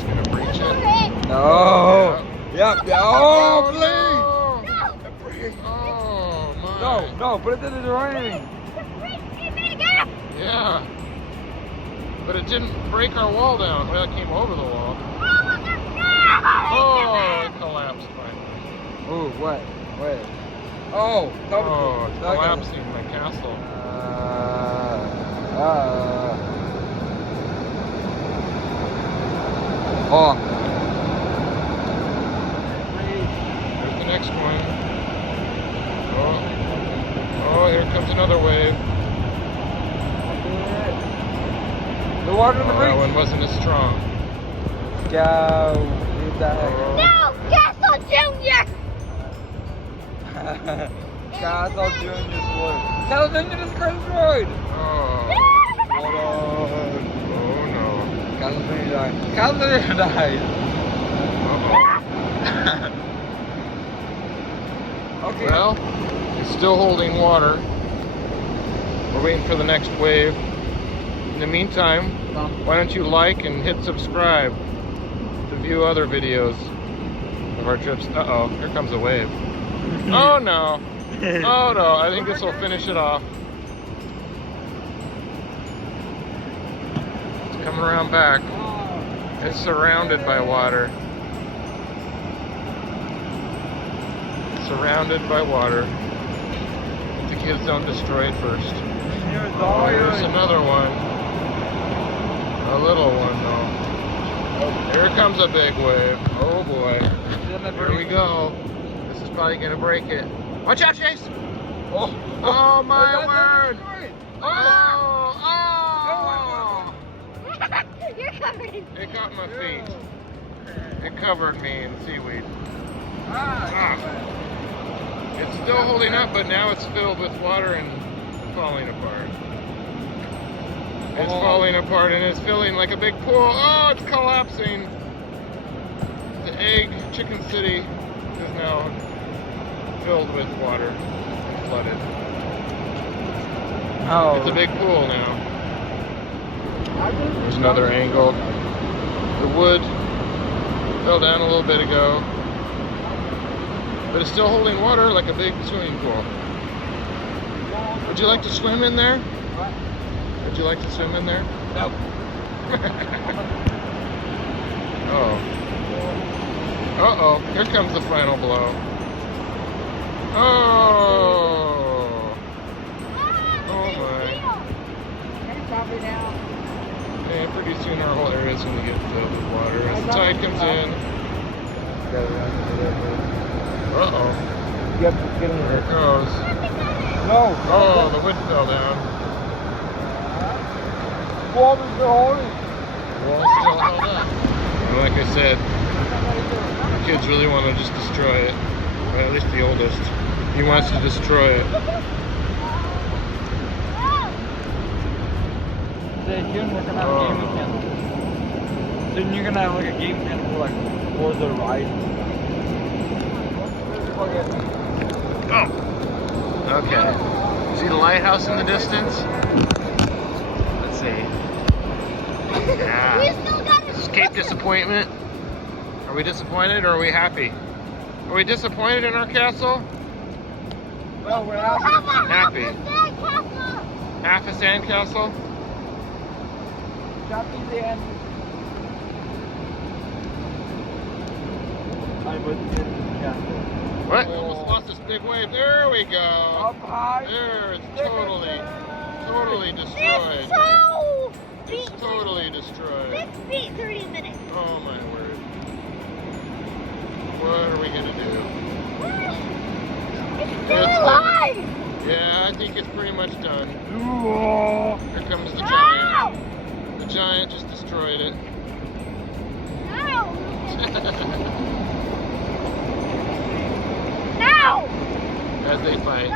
It's gonna breach it. No. Yep. Oh, please. No. Oh my. No, but it didn't do anything. Yeah. But it didn't break our wall down. Well, it came over the wall. Oh, it collapsed finally. Oh, what? Wait. Oh, it's collapsing my castle. Oh. There's the next one. Oh, here comes another wave. The water in the That breach. one wasn't as strong. Go. What the heck? No, Castle Junior. Castle Junior's wood. Castle Junior is destroyed. Oh. Hold on. Oh no. Castle Junior died. Castle Junior died. Okay. Well, it's still holding water. We're waiting for the next wave. In the meantime, why don't you like and hit subscribe to view other videos of our trips. Uh-oh, here comes a wave. Oh no. Oh no, I think this will finish it off. It's coming around back. It's surrounded by water. Surrounded by water. The kids don't destroy it first. Oh, here's another one. A little one though. Here comes a big wave. Oh boy. Here we go. This is probably gonna break it. Watch out, Chase! Oh my word! Oh! You're covered in It got my feet. It covered me in seaweed. It's still holding up, but now it's filled with water and falling apart. It's falling apart and it's filling like a big pool. Oh, it's collapsing. The egg chicken city is now filled with water and flooded. Oh. It's a big pool now. There's another angle. The wood fell down a little bit ago, but it's still holding water like a big swimming pool. Would you like to swim in there? Would you like to swim in there? No. Oh. Uh-oh, here comes the final blow. Oh! Oh my. And pretty soon our whole area is going to get filled with water as the tide comes in. Uh-oh. Yep, get in There there. it goes. No. Oh, the wood fell down. Water's still holding. Well, it's still held up. And like I said, the kids really want to just destroy it. Or at least the oldest. He wants to destroy it. Stay tuned, we're gonna have a game weekend. Then you're gonna have like a game weekend for like Forza Ride. Oh! Okay. See the lighthouse in the distance? Let's see. Yeah. We still got to Escape disappointment. Are we disappointed or are we happy? Are we disappointed in our castle? Well, we're happy. Happy. Half a sandcastle? Happy the end. What? Almost lost this big wave. There we go. Up high. There, it's totally destroyed. It's totally destroyed. This beat 30 minutes. Oh my word. What are we gonna do? It's still alive. Yeah, I think it's pretty much done. Ooh. Here comes the giant. The giant just destroyed it. No. No. As they fight.